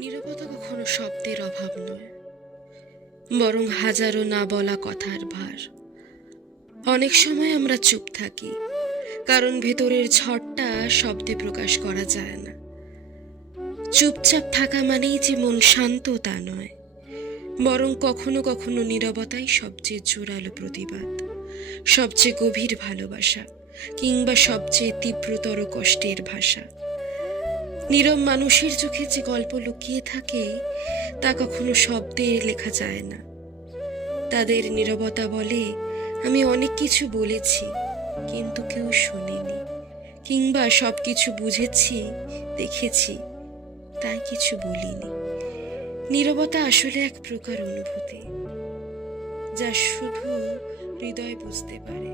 নীরবতা কখনো শব্দের অভাব নয়, বরং হাজারো না বলা কথার ভার। অনেক সময় আমরা চুপ থাকি, কারণ ভেতরের ঝড়টা শব্দে প্রকাশ করা যায় না। চুপচাপ থাকা মানেই যে মন শান্ত তা নয়, বরং কখনো কখনো নীরবতাই সবচেয়ে জোরালো প্রতিবাদ, সবচেয়ে গভীর ভালোবাসা, কিংবা সবচেয়ে তীব্রতর কষ্টের ভাষা। নীরব মানুষের চোখে যে গল্প লুকিয়ে থাকে তা কখনো শব্দে লেখা যায় না। তাদের নীরবতা বলে, আমি অনেক কিছু বলেছি কিন্তু কেউ শোনেনি, কিংবা সবকিছু বুঝেছি, দেখেছি, তাই কিছু বলিনি। নীরবতা আসলে এক প্রকার অনুভূতি, যা শুধু হৃদয় বুঝতে পারে।